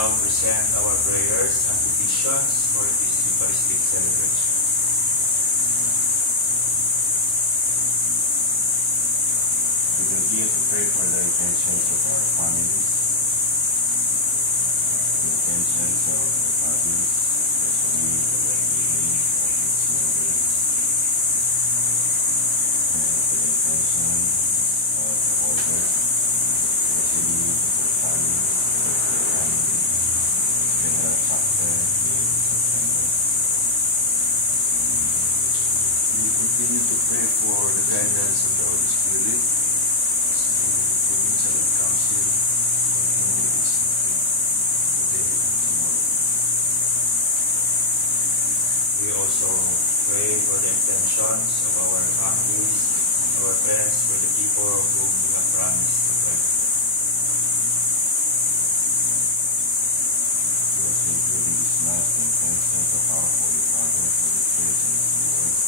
now present our prayers and petitions for this Eucharistic celebration. We continue to pray for the intentions of our families, the intentions of the bodies, especially the well-being of its members, and the intentions of the order, especially the family, General Chapter in September. We continue to pray for the guidance of the Holy Spirit as the Provincial Council continue its meeting today and tomorrow. We also pray for the intentions of our families, our friends, for the people whom we have promised to pray for. We also include in this Mass the intentions of our Holy Father for the Church and the world,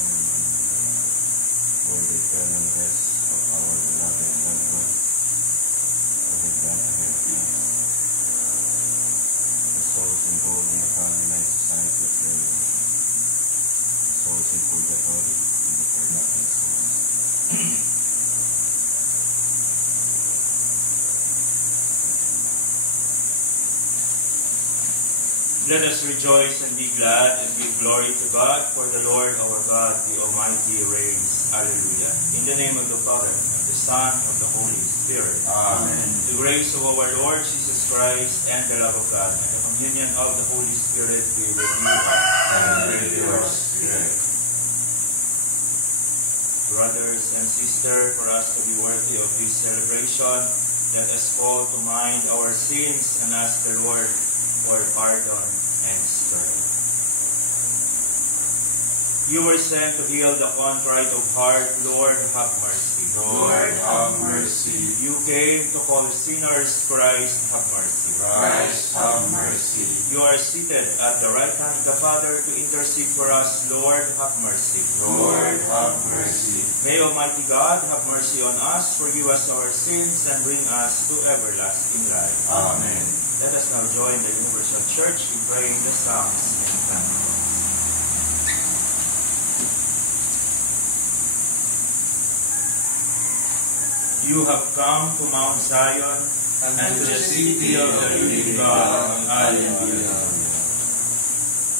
and for the eternal rest of our beloved loved ones who have gone ahead of us. The souls involved in the family life society of the souls in purgatory and the forgotten souls. Let us rejoice and be glad and give glory to God, for the Lord our God, the Almighty, reigns. Alleluia. In the name of the Father, and the Son, and of the Holy Spirit. Amen. The grace of our Lord Jesus Christ, and the love of God, and the communion of the Holy Spirit be with you. And with your spirit. Brothers and sisters, for us to be worthy of this celebration, let us call to mind our sins and ask the Lord for pardon and strength. You were sent to heal the contrite of heart. Lord, have mercy. Lord, have mercy. You came to call sinners. Christ, have mercy. Christ, have mercy. You are seated at the right hand of the Father to intercede for us. Lord, have mercy. Lord, have mercy. May Almighty God have mercy on us, forgive us our sins, and bring us to everlasting life. Amen. Let us now join the Universal Church in praying the Psalms and Canticles. You have come to Mount Zion and to the city of the living God. Alleluia.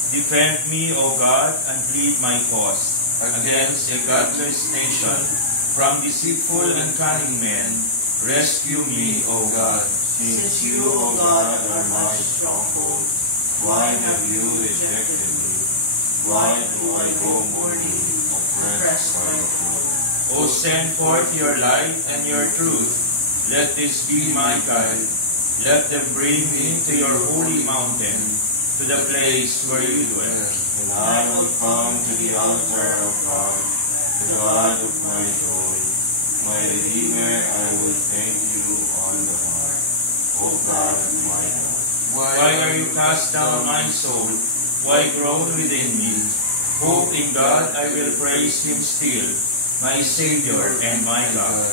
Defend me, O God, and plead my cause against a godless nation, from deceitful and cunning men. Rescue me, O God. Since you, O God, are my stronghold, why have you rejected me? Why do I go mourning, oppressed by the poor? O send forth your light and your truth. Let this be my guide. Let them bring me to your holy mountain, to the place where you dwell. And I will come to the altar of God, the God of my joy. My Redeemer, I will thank you on the heart. O God, my God. Why are you cast down, my soul? Why groan within me? Hope in God, I will praise Him still, my Savior and my God.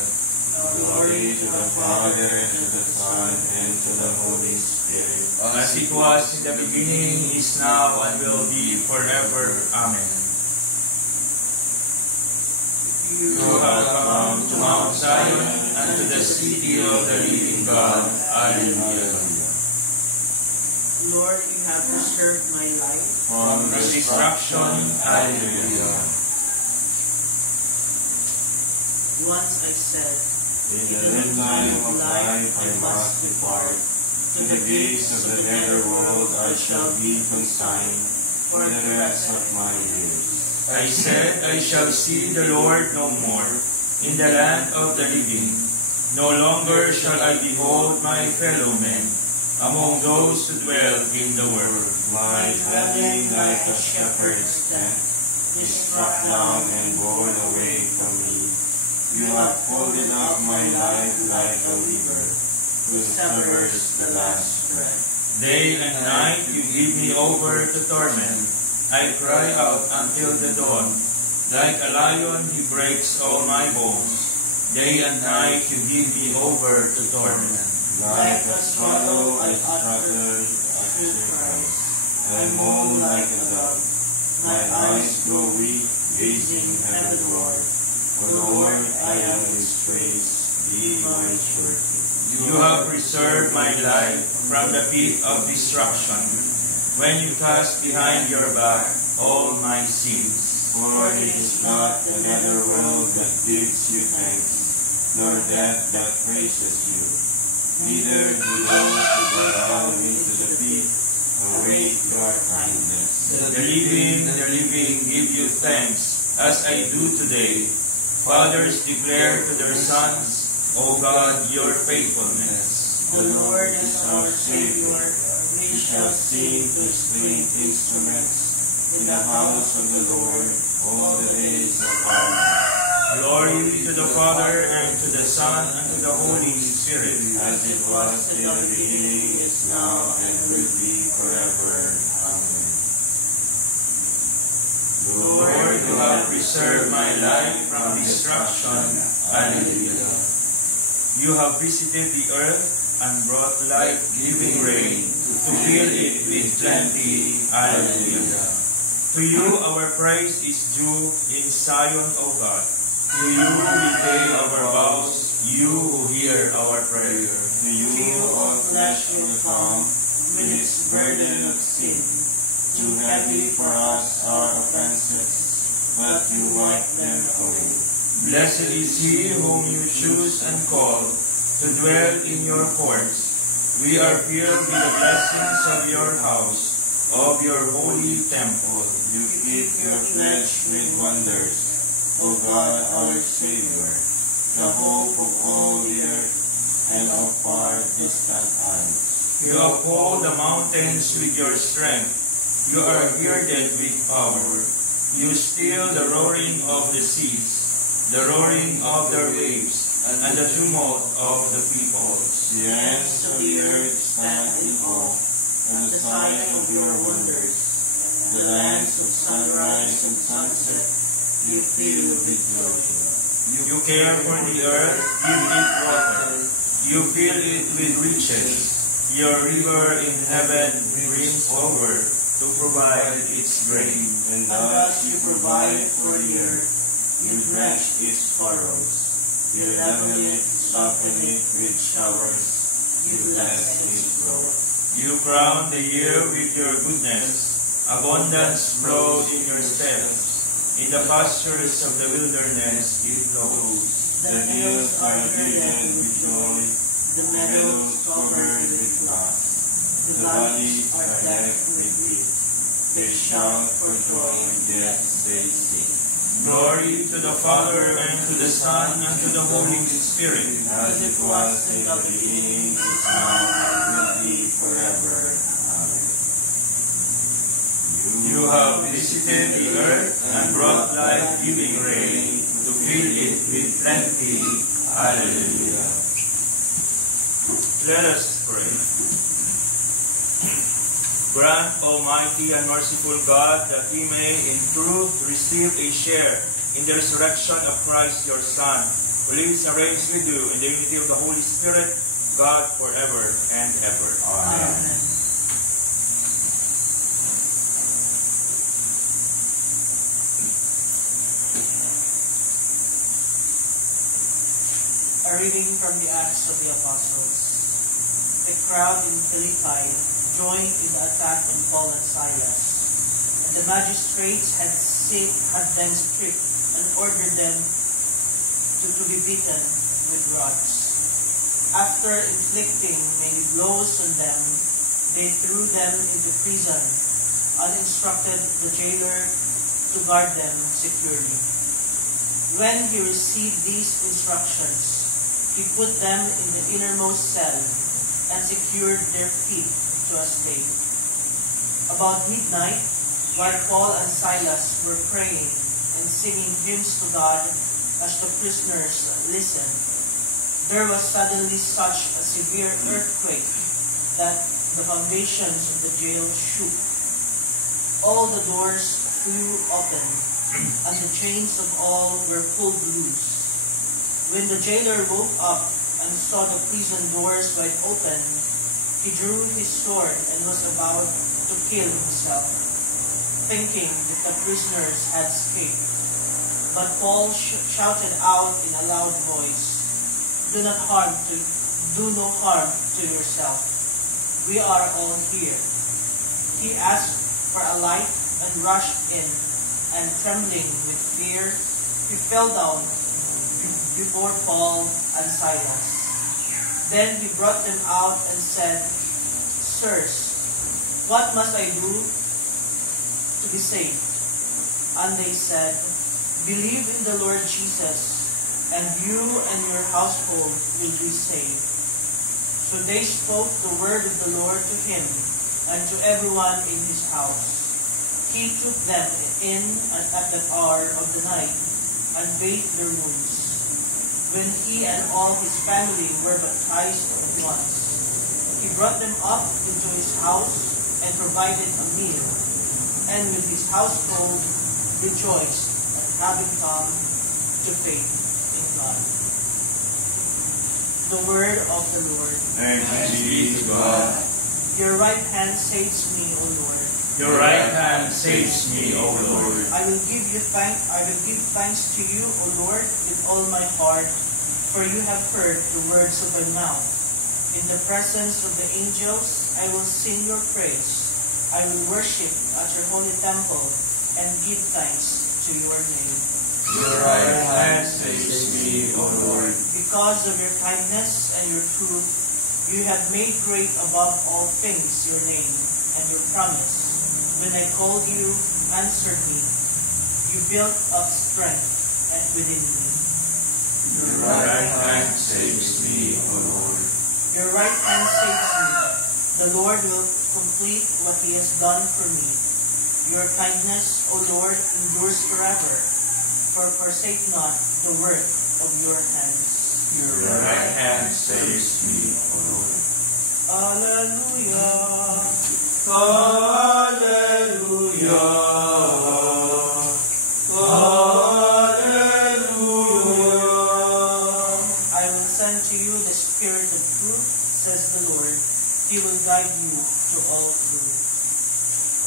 Glory to the Father, and to the Son, and to the Holy Spirit. As it was in the beginning, is now, and will be forever. Amen. You have come to Mount Zion and to the city of the living God. Alleluia. Lord, you have preserved my life From Destruction. Alleluia. Once I said, in the time of life I must depart. To the gates of the netherworld I shall be consigned for the rest of my years. I said, I shall see the Lord no more in the land of the living. No longer shall I behold my fellow men among those who dwell in the world. My dwelling like a shepherd's tent is struck down and borne away from me. You have folded up my life like a weaver who severs the last thread. Day and night you give me over to torment. I cry out until the dawn. Like a lion he breaks all my bones. Day and night you give me over to torment. Like a swallow I uttered through Christ. I moan like a dove. My eyes grow weak, gazing heavenward. For Lord, I am His praise, be my surety. You have preserved my life from the pit of destruction, when you cast behind your back all my sins. For it is not the netherworld that gives you thanks, nor death that praises you. Neither do those who go down into the pit await your kindness. The living give you thanks, as I do today. Fathers declare to their sons, O God, your faithfulness. The Lord is our Savior. We shall sing to string instruments in the house of the Lord all the days of our life. Glory to the Father, and to the Son, and to the Holy Spirit. As it was in the beginning, is now, and will be forever. Amen. Lord, you have preserved my life from destruction. Alleluia. You have visited the earth and brought life-giving rain to fill it with plenty. Alleluia. To you our praise is due in Zion, O God. To you we pay our vows, you who hear our prayer. To you all flesh will come with its burden of sin. Too heavy for us are offenses, but you wipe them away. Blessed is he whom you choose and call to dwell in your courts. We are filled with the blessings of your house, of your holy temple. You keep your pledge with wonders, O God our Savior, the hope of all the earth and of far distant isles. You uphold the mountains with your strength. You are girded with power. You still the roaring of the seas, the roaring of their waves, and the tumult of the peoples. The ends of the earth stand in awe at the sight of your wonders. The lands of sunrise and sunset you fill with joy. You care for the earth, give it water. You fill it with riches. Your river in heaven brims over to provide its grain. And thus you provide for the earth. You drench its furrows. You level it, soften it with showers. You bless its growth. You crown the year with your goodness. Abundance flows in your steps. In the pastures of the wilderness it flows. The hills are girded with joy. The meadows covered with grass. The valleys are decked with wheat. They shout for joy, yes, they sing. Glory to the Father, and to the Son, and to the Holy Spirit. As it was in the beginning, is now, and will be forever. Amen. You have visited the earth and brought life-giving rain to fill it with plenty. Hallelujah. Let us pray. Grant, Almighty and merciful God, that we may in truth receive a share in the resurrection of Christ your Son, who lives and reigns with you in the unity of the Holy Spirit, God forever and ever. Amen. A reading from the Acts of the Apostles. The crowd in Philippi joined in the attack on Paul and Silas, and the magistrates had them stripped and ordered them to be beaten with rods. After inflicting many blows on them, they threw them into prison and instructed the jailer to guard them securely. When he received these instructions, he put them in the innermost cell and secured their feet to a stake. About midnight, while Paul and Silas were praying and singing hymns to God as the prisoners listened, there was suddenly such a severe earthquake that the foundations of the jail shook. All the doors flew open, and the chains of all were pulled loose. When the jailer woke up, and saw the prison doors wide open, he drew his sword and was about to kill himself, thinking that the prisoners had escaped. But Paul shouted out in a loud voice, do no harm to yourself. We are all here." He asked for a light and rushed in, and trembling with fear, he fell down before Paul and Silas. Then he brought them out and said, "Sirs, what must I do to be saved?" And they said, "Believe in the Lord Jesus, and you and your household will be saved." So they spoke the word of the Lord to him and to everyone in his house. He took them in at that hour of the night and bathed their wounds. When he and all his family were baptized at once, he brought them up into his house and provided a meal, and with his household rejoiced at having come to faith in God. The word of the Lord. Thanks be to God. Your right hand saves me, O Lord. Your right hand saves me, O Lord. I will give thanks to you, O Lord, with all my heart, for you have heard the words of my mouth. In the presence of the angels, I will sing your praise. I will worship at your holy temple and give thanks to your name. Your right hand saves me, O Lord. Because of your kindness and your truth, you have made great above all things your name and your promise. When I called you, answered me. You built up strength within me. Your right hand saves me, O Lord. Your right hand saves me. The Lord will complete what he has done for me. Your kindness, O Lord, endures forever. For forsake not the work of your hands. Your right hand saves me, O Lord. Alleluia. Hallelujah. Hallelujah. I will send to you the Spirit of truth, says the Lord. He will guide you to all truth.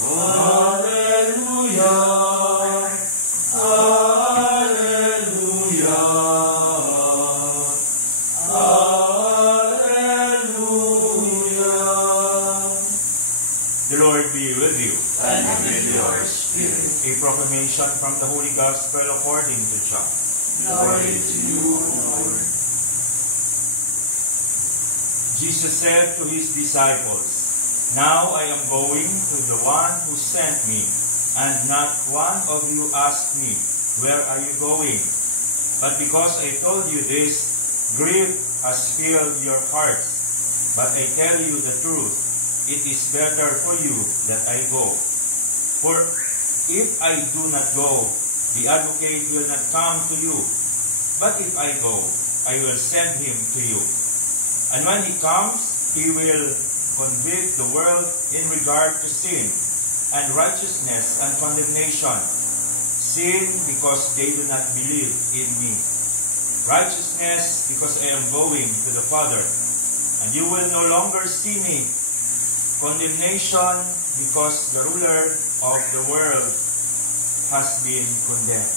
Hallelujah. Hallelujah. Hallelujah. The Lord be with you. And with your spirit. A proclamation from the Holy Gospel according to John. Glory to you, O Lord. Jesus said to his disciples, "Now I am going to the one who sent me, and not one of you asked me, 'Where are you going?' But because I told you this, grief has filled your hearts. But I tell you the truth, it is better for you that I go. For if I do not go, the advocate will not come to you. But if I go, I will send him to you. And when he comes, he will convict the world in regard to sin, and righteousness and condemnation. Sin, because they do not believe in me. Righteousness, because I am going to the Father, and you will no longer see me. Condemnation, because the ruler of the world has been condemned."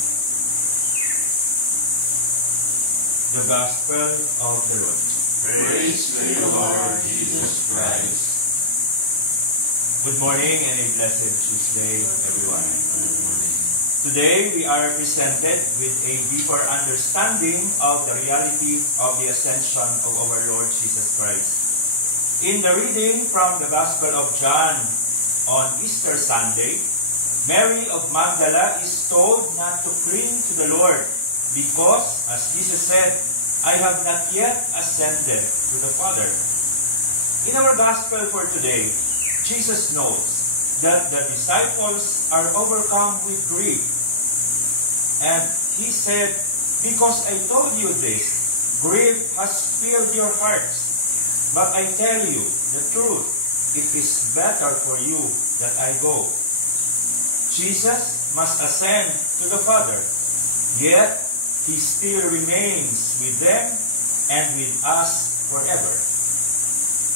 The Gospel of the Lord. Praise to you, Lord Jesus Christ. Good morning and a blessed Tuesday, everyone. Good morning. Today, we are presented with a deeper understanding of the reality of the ascension of our Lord Jesus Christ. In the reading from the Gospel of John on Easter Sunday, Mary of Magdala is told not to cling to the Lord because, as Jesus said, "I have not yet ascended to the Father." In our Gospel for today, Jesus knows that the disciples are overcome with grief. And he said, "Because I told you this, grief has filled your hearts. But I tell you the truth, it is better for you that I go." Jesus must ascend to the Father, yet he still remains with them and with us forever.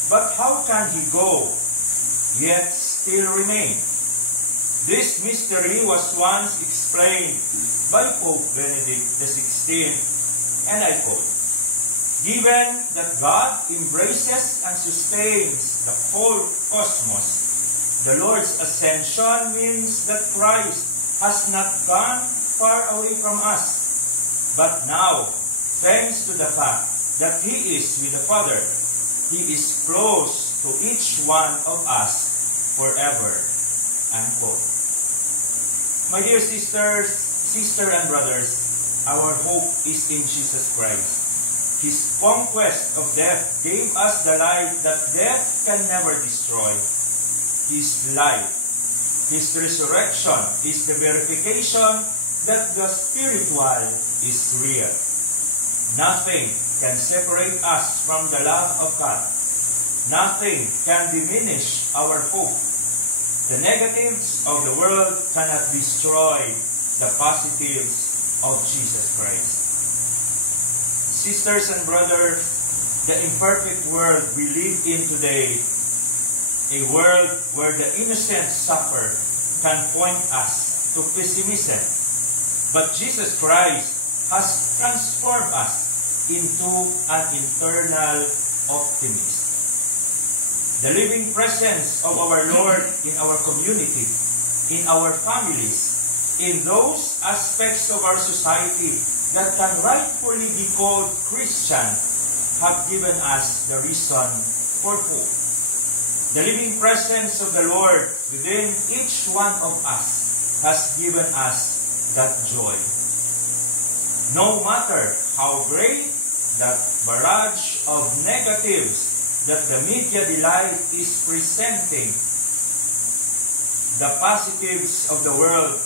But how can he go, yet still remain? This mystery was once explained by Pope Benedict XVI, and I quote, "Given that God embraces and sustains the whole cosmos, the Lord's ascension means that Christ has not gone far away from us, but now, thanks to the fact that He is with the Father, He is close to each one of us forever." Unquote. My dear sisters, and brothers, our hope is in Jesus Christ. His conquest of death gave us the life that death can never destroy. His life, His resurrection is the verification that the spiritual is real. Nothing can separate us from the love of God. Nothing can diminish our hope. The negatives of the world cannot destroy the positives of Jesus Christ. Sisters and brothers, the imperfect world we live in today, a world where the innocent suffer, can point us to pessimism. But Jesus Christ has transformed us into an internal optimist. The living presence of our Lord in our community, in our families, in those aspects of our society that can rightfully be called Christian, have given us the reason for hope. The living presence of the Lord within each one of us has given us that joy. No matter how great that barrage of negatives that the media delight is presenting, the positives of the world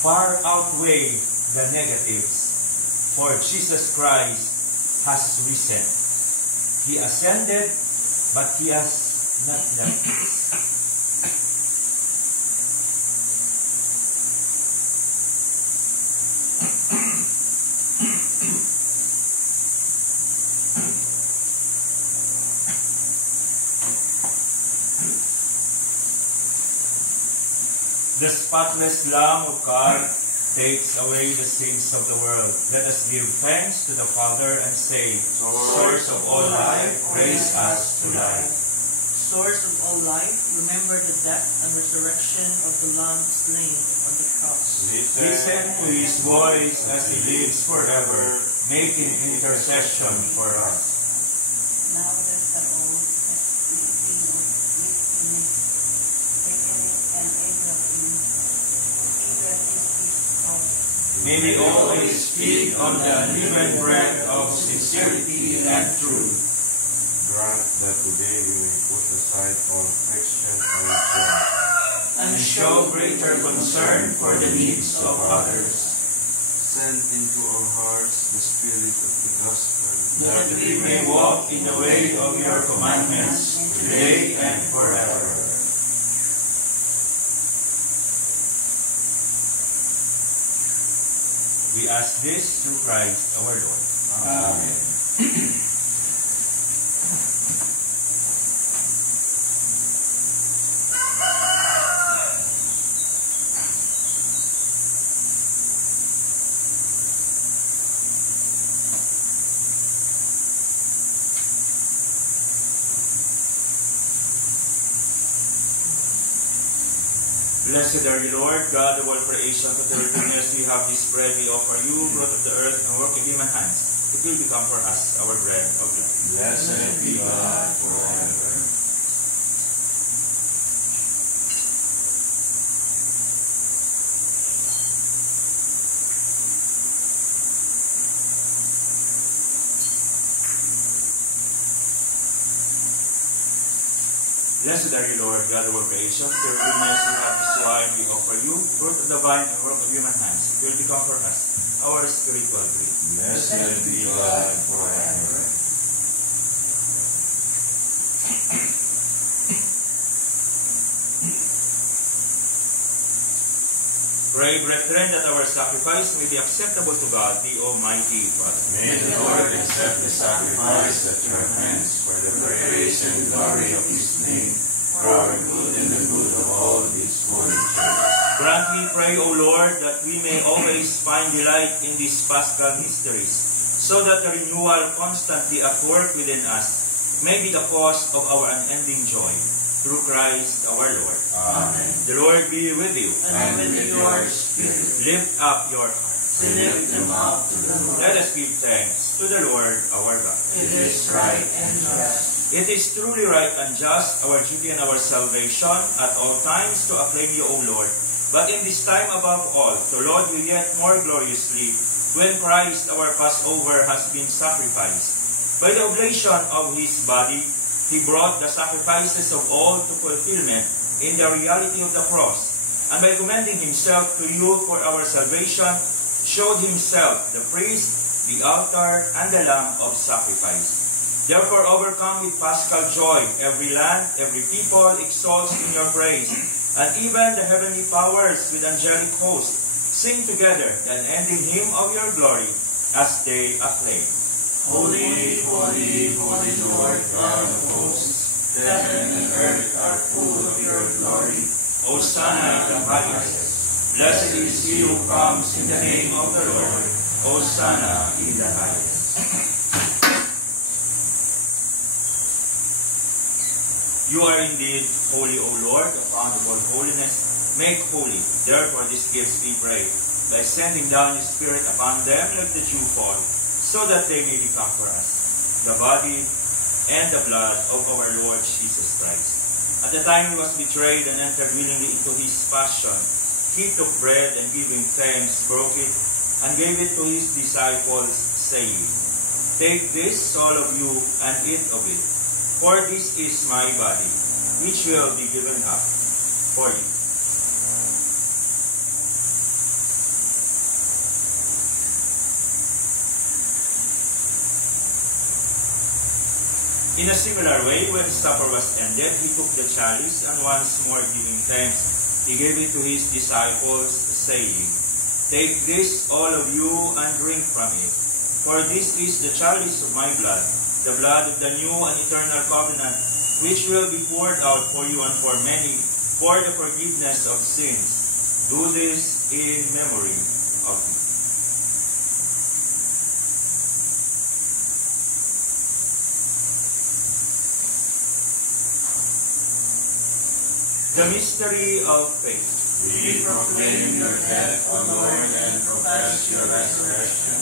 far outweigh the negatives. For Jesus Christ has risen. He ascended, but He has not left us. The spotless Lamb of God takes away the sins of the world. Let us give thanks to the Father and say, Source of all life, raise us to life. Source of all life, remember the death and resurrection of the Lamb slain on the cross. Listen to His voice as He lives forever, making intercession for us. Now that the old sleeping of weakness, quickening and able is restored. May we always feed on the unleavened bread of sincerity and truth. Grant that today we may put aside all friction and shame, And show greater concern for the needs of others. Send into our hearts the spirit of the gospel, That we may walk in the way of your commandments today and forever. We ask this through Christ our Lord. Amen. Blessed are you, Lord, God of all creation. To the goodness we have this bread we offer you, fruit of the earth and work of human hands. It will become for us our bread of life. blessed be God forever. Blessed are you, Lord, God of all creation. To your goodness we have this wine we offer you, fruit of the vine and work of human hands. It will become for us our spiritual drink. Blessed be God forever. Pray, brethren, that our sacrifice may be acceptable to God, the Almighty Father. May the Lord accept the sacrifice at your hands for the praise and glory of His name, for our good and the good of all His holy church. Grant, we pray, O Lord, that we may always find delight in these paschal mysteries, so that the renewal constantly at work within us may be the cause of our unending joy. Through Christ our Lord. Amen. The Lord be with you. And with your spirit, Lift up your hearts. we lift them up to the Lord. Let us give thanks to the Lord our God. It is right and just. It is truly right and just, our duty and our salvation, at all times to acclaim you, O Lord, but in this time above all, to laud you yet more gloriously, when Christ our Passover has been sacrificed. By the oblation of His body, He brought the sacrifices of all to fulfillment in the reality of the cross, and by commending Himself to you for our salvation, showed Himself the priest, the altar, and the lamb of sacrifice. Therefore, overcome with paschal joy, every land, every people exalts in your praise, and even the heavenly powers with angelic hosts sing together the unending hymn of your glory as they acclaim. Holy, holy, holy Lord, God of hosts, heaven and earth are full of your glory. Hosanna in the highest. Blessed is he who comes in the name of the Lord. Hosanna in the highest. You are indeed holy, O Lord, the fount of all holiness. Make holy, therefore, these gifts we pray, by sending down your Spirit upon them like the dew fall, so that they may become for us the body and the blood of our Lord Jesus Christ. At the time He was betrayed and entered willingly into His passion, He took bread and giving thanks, broke it, and gave it to His disciples, saying, Take this, all of you, and eat of it, for this is my body, which will be given up for you. In a similar way, when supper was ended, He took the chalice, and once more giving thanks, He gave it to His disciples, saying, Take this, all of you, and drink from it. For this is the chalice of my blood, the blood of the new and eternal covenant, which will be poured out for you and for many, for the forgiveness of sins. Do this in memory of me. The mystery of faith. We proclaim your death, O Lord, and profess your resurrection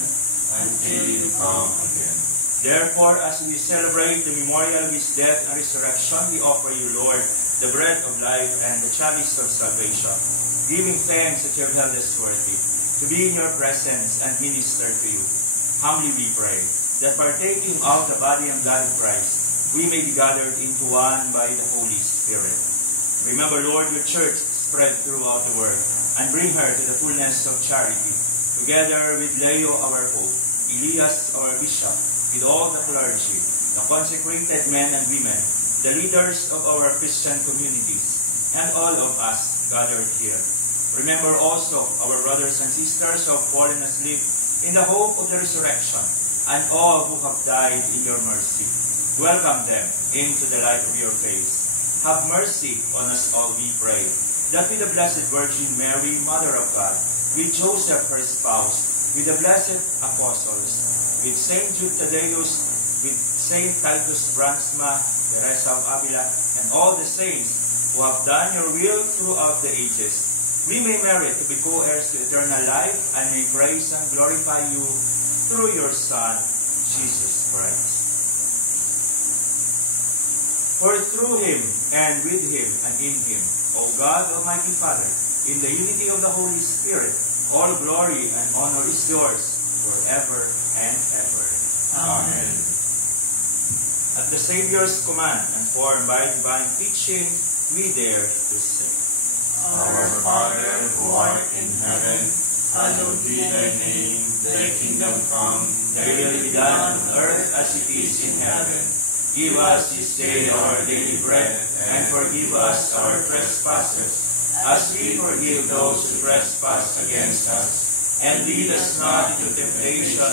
until you come again. Therefore, as we celebrate the memorial of His death and resurrection, we offer you, Lord, the bread of life and the chalice of salvation, giving thanks that you have held us worthy to be in your presence and minister to you. Humbly we pray that partaking of the body and blood of Christ, we may be gathered into one by the Holy Spirit. Remember, Lord, your church spread throughout the world, and bring her to the fullness of charity, together with Leo, our Pope, Elias, our Bishop, with all the clergy, the consecrated men and women, the leaders of our Christian communities, and all of us gathered here. Remember also our brothers and sisters who have fallen asleep in the hope of the resurrection, and all who have died in your mercy. Welcome them into the light of your face. Have mercy on us all, we pray, that with the Blessed Virgin Mary, Mother of God, with Joseph, her spouse, with the blessed apostles, with Saint Jude Tadeus, with Saint Titus Bransma, Teresa of Avila, and all the saints who have done your will throughout the ages, we may merit to be co-heirs to eternal life, and may praise and glorify you through your Son, Jesus Christ. For through Him, and with Him, and in Him, O God, Almighty Father, in the unity of the Holy Spirit, all glory and honor is yours forever and ever. Amen. At the Savior's command, and formed by divine teaching, we dare to say, Our Father, who art in heaven, hallowed be thy name. Thy kingdom come, Thy will be done on earth as it is in heaven. Give us this day our daily bread, and forgive us our trespasses, as we forgive those who trespass against us. And lead us not into temptation,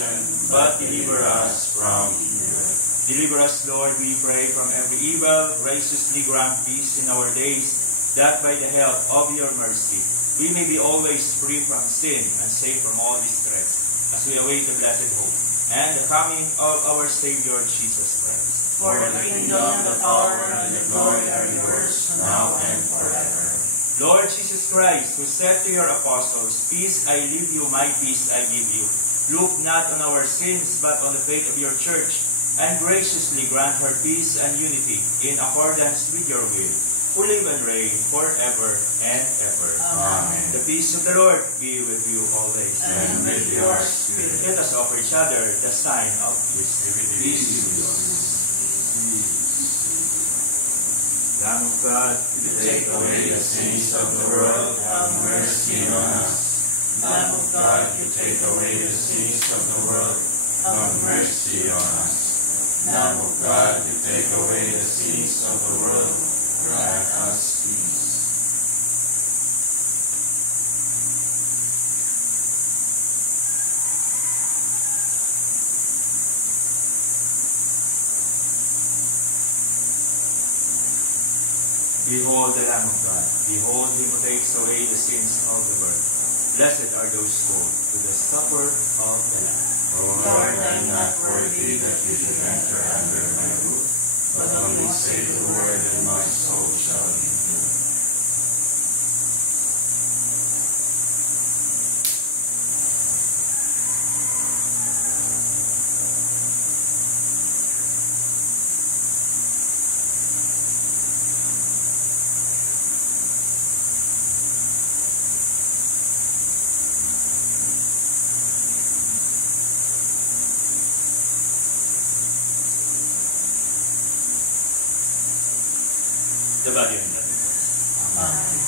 but deliver us from evil. Deliver us, Lord, we pray, from every evil. Graciously grant peace in our days, that by the help of your mercy, we may be always free from sin and safe from all distress, as we await the blessed hope and the coming of our Savior Jesus Christ. For the kingdom, the power, and the glory are yours, now and forever. Lord Jesus Christ, who said to your apostles, "Peace I leave you, my peace I give you," look not on our sins, but on the faith of your church, and graciously grant her peace and unity in accordance with your will, who live and reign forever and ever. Amen. The peace of the Lord be with you always. And with your spirit. Let us offer each other the sign of peace. Peace with you. Lamb of God, You take away the sins of the world, have mercy on us. Lamb of God, you take away the sins of the world, have mercy on us. Lamb of God, you take away the sins of the world, grant us peace. behold the Lamb of God. Behold him who takes away the sins of the world. Blessed are those called to the supper of the Lamb. Lord, I am not worthy that you should enter under my roof, but only say the word and my soul shall be healed. The body and blood of Christ. Amen.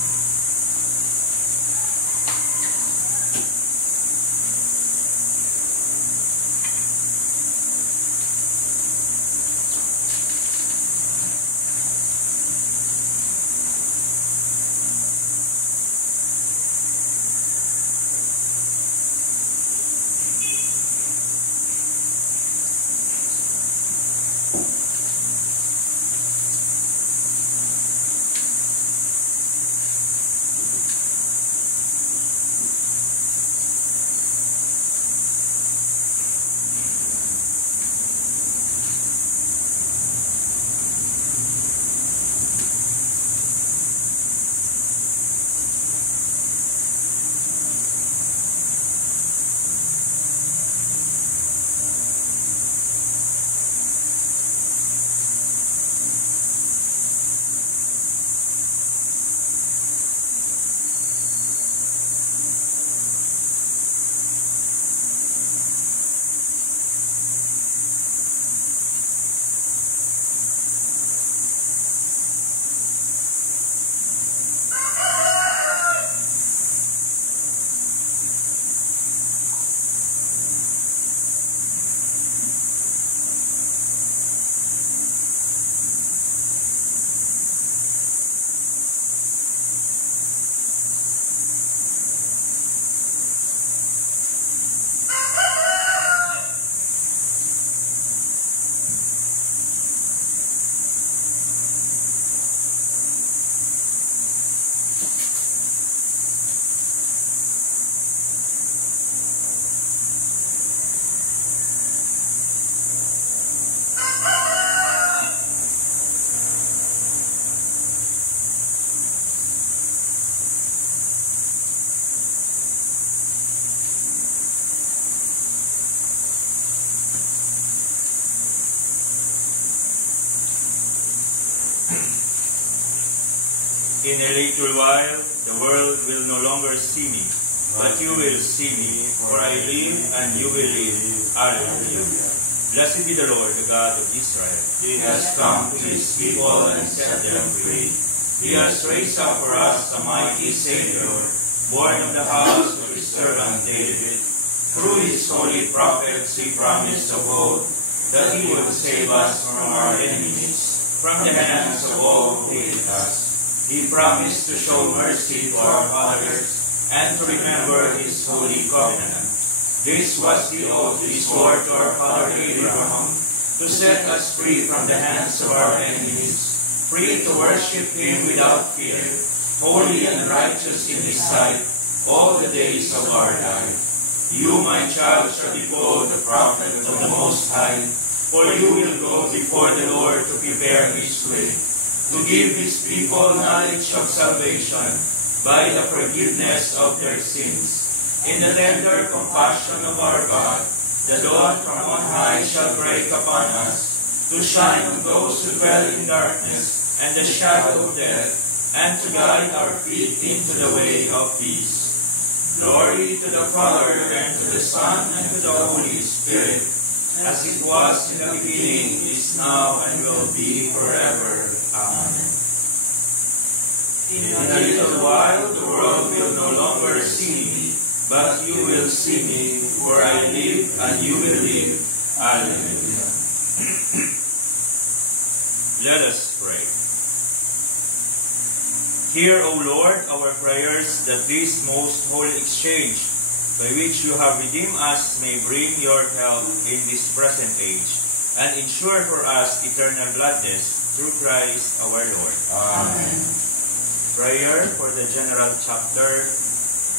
In a little while, the world will no longer see me, but you will see me, for I live and you will live. Hallelujah. Blessed be the Lord, the God of Israel. He has come to his people and set them free. He has raised up for us a mighty Savior, born of the house of his servant David. Through his holy prophets he promised of old that he would save us from our enemies, from the hands of all who hate us, He promised to show mercy to our fathers and to remember His holy covenant. This was the oath He swore to our father Abraham, to set us free from the hands of our enemies, free to worship Him without fear, holy and righteous in His sight, all the days of our life. You, my child, shall be called the prophet of the Most High, for you will go before the Lord to prepare His way, to give His people knowledge of salvation by the forgiveness of their sins. In the tender compassion of our God, the dawn from on high shall break upon us, to shine on those who dwell in darkness and the shadow of death, and to guide our feet into the way of peace. Glory to the Father, and to the Son, and to the Holy Spirit, as it was in the beginning, is now, and will be forever. Amen. In a little while the world will no longer see me, but you will see me, for I live, and you will live. Alleluia. Let us pray. Hear, O Lord, our prayers, that this most holy exchange, by which you have redeemed us, may bring your help in this present age, and ensure for us eternal gladness through Christ our Lord. Amen. Prayer for the General Chapter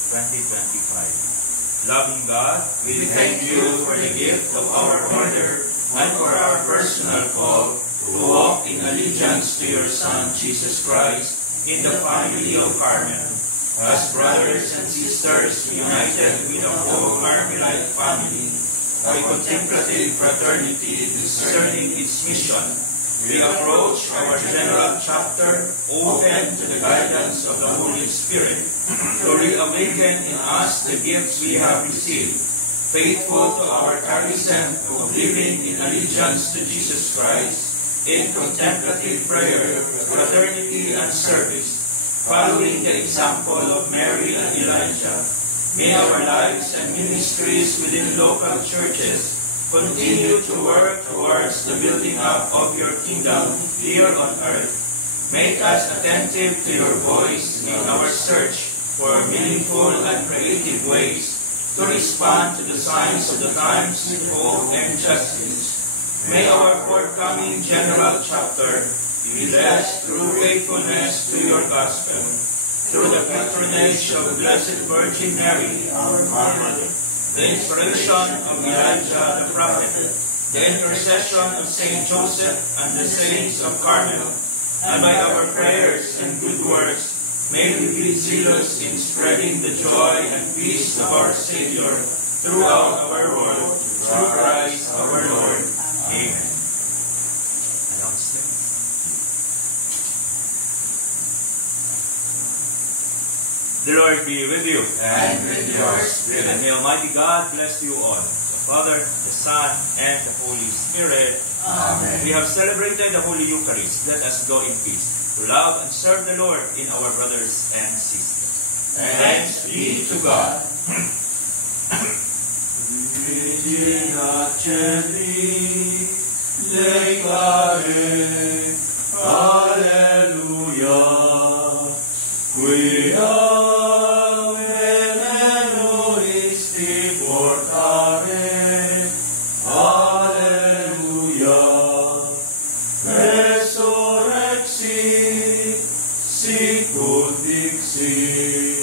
2025. Loving God, we thank you for the gift of our order and for our personal call to walk in allegiance to your Son, Jesus Christ, in the family of Carmel. As brothers and sisters united with the whole Carmelite family, by contemplative fraternity discerning its mission, we approach our General Chapter open to the guidance of the Holy Spirit to reawaken in us the gifts we have received, faithful to our charism of living in allegiance to Jesus Christ, in contemplative prayer, fraternity, and service, following the example of Mary and Elijah. May our lives and ministries within local churches continue to work towards the building up of your kingdom here on earth. Make us attentive to your voice in our search for meaningful and creative ways to respond to the signs of the times with hope and justice. May our forthcoming General Chapter be blessed through faithfulness to your gospel, through the patronage of Blessed Virgin Mary, our Mother, the inspiration of Elijah the prophet, the intercession of Saint Joseph and the saints of Carmel, and by our prayers and good works, may we be zealous in spreading the joy and peace of our Savior throughout our world, through Christ our Lord. Amen. Announcements. The Lord be with you. And with your spirit. And may Almighty God bless you all, the Father, the Son, and the Holy Spirit. Amen. We have celebrated the Holy Eucharist. Let us go in peace to love and serve the Lord in our brothers and sisters. Thanks be to God. Regina Celi, lecare, alleluia, quia veneno isti portare, alleluia, resurrexit, sicut dixit.